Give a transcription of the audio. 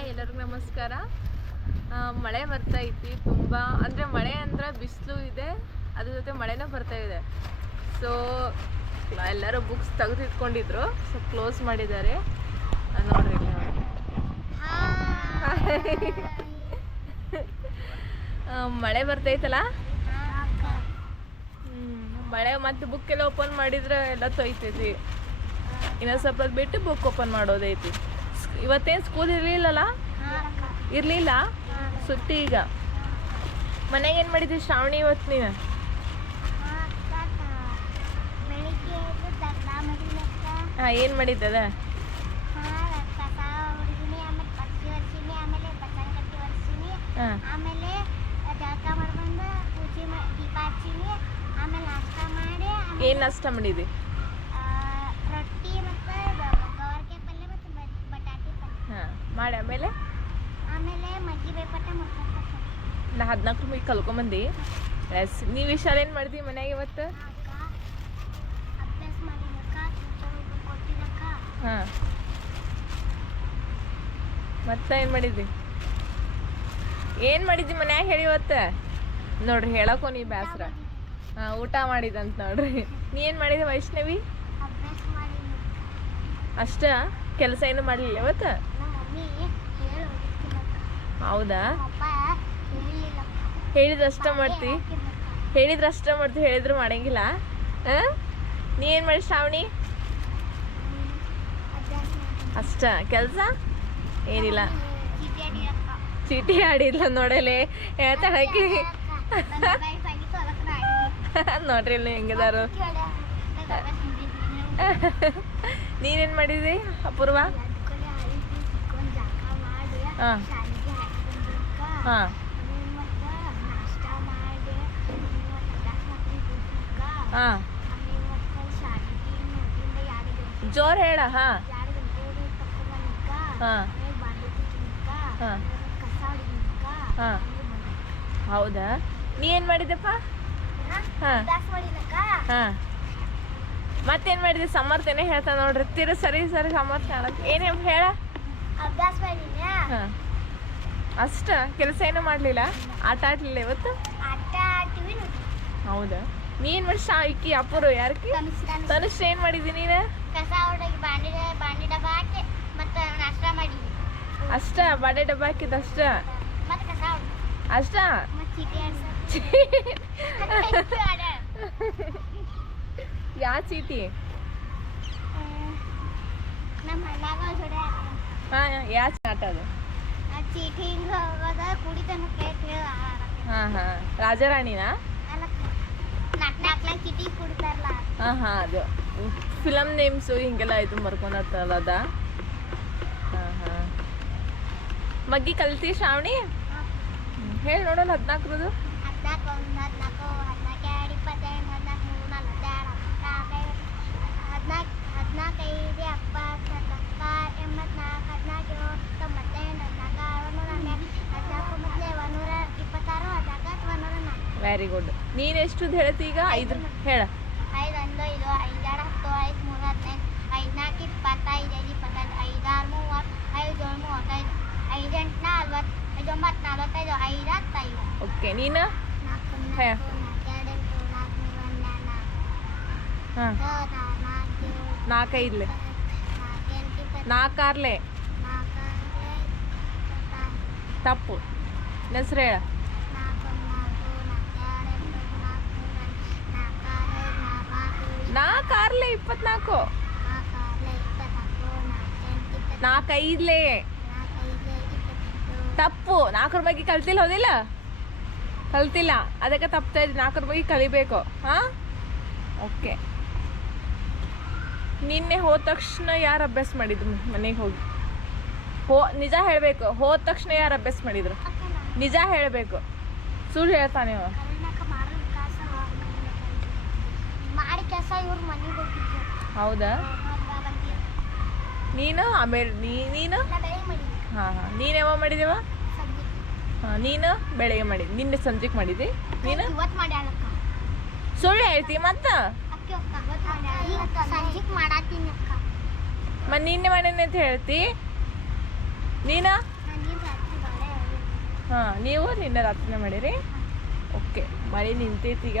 Hi ಎಲ್ಲರಿಗೂ ನಮಸ್ಕಾರ. ಮಳೆ ಬರ್ತಾ ಐತಿ ತುಂಬ. ಅಂದರೆ ಮಳೆ ಅಂದರೆ ಬಿಸಿಲು ಇದೆ ಅದ್ರ ಜೊತೆ ಮಳೆನೂ ಬರ್ತಾ ಇದೆ. ಸೊ ಎಲ್ಲರೂ ಬುಕ್ಸ್ ತೆಗೆದು ಇಟ್ಕೊಂಡಿದ್ರು ಸೊ ಕ್ಲೋಸ್ ಮಾಡಿದ್ದಾರೆ ನೋಡ್ರಿ ಮಳೆ ಬರ್ತೈತಲ್ಲ ಹ್ಮ್, ಮಳೆ ಮತ್ತೆ ಬುಕ್ ಎಲ್ಲ ಓಪನ್ ಮಾಡಿದ್ರೆ ಎಲ್ಲ ತೊಯ್ತೈತಿ. ಇನ್ನೊಂದು ಸ್ವಲ್ಪ ಬಿಟ್ಟು ಬುಕ್ ಓಪನ್ ಮಾಡೋದೈತಿ. ಇವತ್ತೇನು ಸ್ಕೂಲ್ ಇರಲಿಲ್ಲಲ್ಲ? ಇರಲಿಲ್ಲ? ಸುಟ್ಟಿ ಈಗ. ಮನೆಗೆ ಏನು ಮಾಡಿದ್ವಿ ಶ್ರಾವಣಿ ಇವತ್ತು ನೀನು? ಹಾಂ ಏನು ಮಾಡಿದ್ದದ? ಆಮೇಲೆ ಜಳಕ ಪೂಜೆ ದೀಪ ಹಚ್ಚಿನಿ ಆಮೇಲೆ ನಾಷ್ಟ ಮಾಡಿ ಏನು ನಷ್ಟ ಮಾಡಿದ್ವಿ ಹಾಂ ಮಾಡಿ ಆಮೇಲೆ? ಆಮೇಲೆ ಮಜ್ಜಿ ಬೇಪಟ್ಟ ಮುರ್ಕೊಂತ ನಾ ಹದಿನಾಲ್ಕು ರೂಪಾಯಿ ಕಲ್ಕೊಂಬಂದು. ಎಸ್ ನೀವು ವಿಶಾಲ ಏನು ಮಾಡಿದಿ ಮನ್ಯಾಗ ಇವತ್ತು? ಹಾಂ. ಮತ್ತೆ ಏನು ಮಾಡಿದ್ವಿ ಏನು ಮಾಡಿದ್ವಿ ಮನ್ಯಾಗ ಹೇಳಿ ಇವತ್ತು? ನೋಡ್ರಿ ಹೇಳಕ್ಕೋ ನೀ ಬೇಸರ ಹಾಂ ಊಟ ಮಾಡಿದಂತ ನೋಡ್ರಿ. ನೀ ಏನು ಮಾಡಿದ ವೈಷ್ಣವಿ? ಅಷ್ಟ? ಕೆಲಸ ಏನು ಮಾಡಲಿಲ್ಲ ಇವತ್ತು? ಹೌದಾ? ಹೇಳಿದ್ರಷ್ಟ ಮಾಡ್ತಿ. ಹೇಳಿದ್ರಷ್ಟ ಮಾಡ್ತಿ ಹೇಳಿದ್ರು ಮಾಡಂಗಿಲ್ಲ. ಹಾಂ? ನೀ ಏನು ಮಾಡಿ ಶ್ರಾವಣಿ? ಅಷ್ಟ ಕೆಲಸ? ಏನಿಲ್ಲ. ಚೀಟಿ ಆಡಿಲ್ಲ ನೋಡಲೆ. ಹೇಳ್ತಾಳಕ್ಕೆ ನೋಡ್ರಿ ಇಲ್ಲಿ ಹೆಂಗಿದಾರು. ನೀನೇನು ಮಾಡಿದಿ ಅಪೂರ್ವ? ಹಾಂ. ಹಾಂ. ಹಾಂ. ಜೋರ್ ಹೇಳ, ಹಾಂ. ಹಾಂ. ಹಾಂ. ಹಾಂ. ಹೌದಾ? ನೀ ಏನು ಮಾಡಿದಪ್ಪ ಹಾಂ. ಹಾಂ. ಮತ್ತೇನು ಮಾಡಿದೆ ಸಮರ್ಥನೆ ಹೇಳ್ತಾ ನೋಡ್ರಿ. ತಿರು ಸರಿ ಸರಿ ಸಮರ್ಥ ಏನೇ ಹೇಳ? ಅಭ್ಯಾಸ ಮಾಡಿದ್ಯಾ? ಹಾ. ಅಷ್ಟ ಕೆಲಸ ಏನು ಮಾಡಲಿಲ್ಲ? ಆಟ ಆಡ್ಲಿಲ್ಲ ಇವತ್ತು? ಆಟ ಆಡ್ತೀವಿ ಹೌದಾ? ನೀನ್ ಶಾ ಇಕ್ಕಿ ಅಪ್ಪರು ಯಾರಕ್ಕೆ ತನುಷ್ ಏನು ಮಾಡಿದಿ ನೀನು? ಕಸ ಹೊಡಗಿ ಬಾಂಡಿ ಬಾಂಡಿ ಡಬ್ಬ ಹಾಕಿ ಮತ್ತೆ ನಾಷ್ಟ ಮಾಡಿದ್ವಿ. ಅಷ್ಟ ಬಾಂಡೆ ಡಬ್ಬ ಹಾಕಿದ ಅಷ್ಟ? ಮತ್ತೆ ಕಸ ಅಷ್ಟ? ಯಾ ಚೀಟಿ? ನಮ್ಮ ಅಣ್ಣಾಗ ಜೋಡಿ. ಹಾಂ ಯಾ ಆಟ ಅದು ಹಾಂ ಹಾಂ. ರಾಜಾರಾಣಿನಾ? ಹಾಂ ಹಾಂ ಅದು. ಫಿಲಮ್ ನೇಮ್ಸು ಹಿಂಗೆಲ್ಲ ಇದು ಬರ್ಕೊಂಡತ್ತಲ್ಲ ಅದ ಹಾ ಹಾ. ಮಗ್ಗಿ ಕಲ್ತಿ ಶ್ರಾವಣಿ? ಹೇಳಿ ನೋಡೋಣ ಹದಿನಾಲ್ಕರದು. ಹದಿನಾಲ್ಕು ವೆರಿ ಗುಡ್ ನೀನ್ ಎಷ್ಟು ಹೇಳ್ತಿ ಈಗ? ಐದು ಹೇಳ. ಐದು ಒಂದು ಐದು ಐದೆರಡು ಹತ್ತು ಐದು ಮೂರು ಹದಿನೈದು ಐದು ನಾಲ್ಕಾರ್ಲೆ ಇಪ್ಪತ್ನಾಲ್ಕು. ನಾಲ್ಕೈದ್ಲೇ. ತಪ್ಪು. ನಾಲ್ಕರ ಬಗ್ಗೆ ಕಲ್ತಿಲ್ಲ ಹೋದಿಲ್ಲ? ಕಲ್ತಿಲ್ಲ. ಅದಕ್ಕೆ ತಪ್ತಾ ಇದ್ದೀನಿ ನಾಲ್ಕರ ಬಗ್ಗೆ ಕಲಿಬೇಕು. ಹಾ? ಓಕೆ. ನಿನ್ನೆ ಹೋದ ತಕ್ಷಣ ಯಾರು ಅಭ್ಯಾಸ ಮಾಡಿದ್ರು ಮನೆಗೆ ಹೋಗಿ? ಹೋ, ನಿಜ ಹೇಳಬೇಕು. ಹೋದ ತಕ್ಷಣ ಯಾರು ಅಭ್ಯಾಸ ಮಾಡಿದ್ರು? ನಿಜ ಹೇಳಬೇಕು. ಸುಳ್ಳು ಹೇಳ್ತಾನೆ ಅವ ಕರ್ನಾಟಕ ಮಾಡೋ ಕೆಲಸ ಮಾಡಿ ಕೆಲಸ ಇವ್ರ ಮನೆಗೆ ಹೋಗಿದ್ರು ಹೌದಾ? ನೀನು ಆಮೇಲೆ ನೀ ನೀನು? ಹಾಂ ಹಾಂ. ನೀನು ಯಾವಾಗ ಮಾಡಿದೇವ? ಹಾಂ ನೀನು ಬೆಳಗ್ಗೆ ಮಾಡಿ ನಿನ್ನೆ ಸಂಜೆಗೆ ಮಾಡಿದ್ದಿ. ನೀನು? ಸುಳ್ಳು ಹೇಳ್ತಿ ಮತ್ತೆ? ಮತ್ತು ನಿನ್ನೆ ಮಾಡೇನೆ ಅಂತ ಹೇಳ್ತಿ. ನೀನು? ನಾನು ಹಾಂ ನೀವು ನಿನ್ನೆ ರಾತ್ರಿನೇ ಮಾಡಿರಿ. ಓಕೆ ಮಳೆ ನಿಂತೈತಿ ಈಗ.